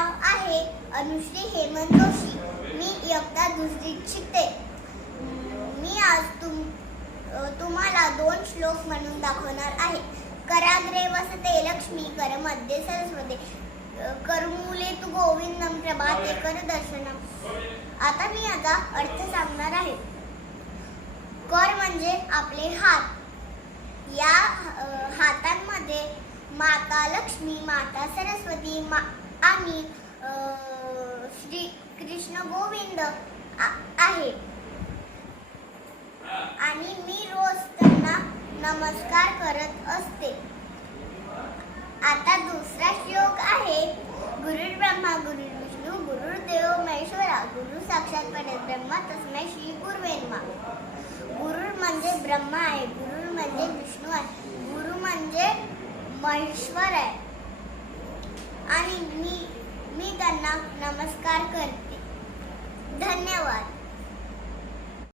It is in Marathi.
नाव आहे अनुश्री हेमंत जोशी. मी इयत्ता दुसरीत शिकते. मी आज तुम तुम्हाला दोन श्लोक म्हणून दाखवणार आहे. कराग्रे वसते लक्ष्मी कर मध्ये सरस्वती. करमुले तू गोविंदम प्रभाते कर दर्शनम. आता मी आता अर्थ सांगणार आहे. कर म्हणजे आपले हात. या हातांमध्ये माता लक्ष्मी माता सरस्वती मा आणि श्री कृष्ण गोविंद आहे. आणि मी रोज त्यांना नमस्कार करत असते. आता दुसरा श्लोक आहे गुरुर् ब्रह्मा गुरु विष्णू गुरुर्देव महेश्वरा गुरु साक्षात ब्रह्मा तस्मै श्री गुरुवेन्मा नमः गुरु म्हणजे ब्रह्मा आहे गुरु म्हणजे विष्णू आहे गुरु म्हणजे महेश्वर आहे. आणि मी मी त्यांना नमस्कार करते. धन्यवाद.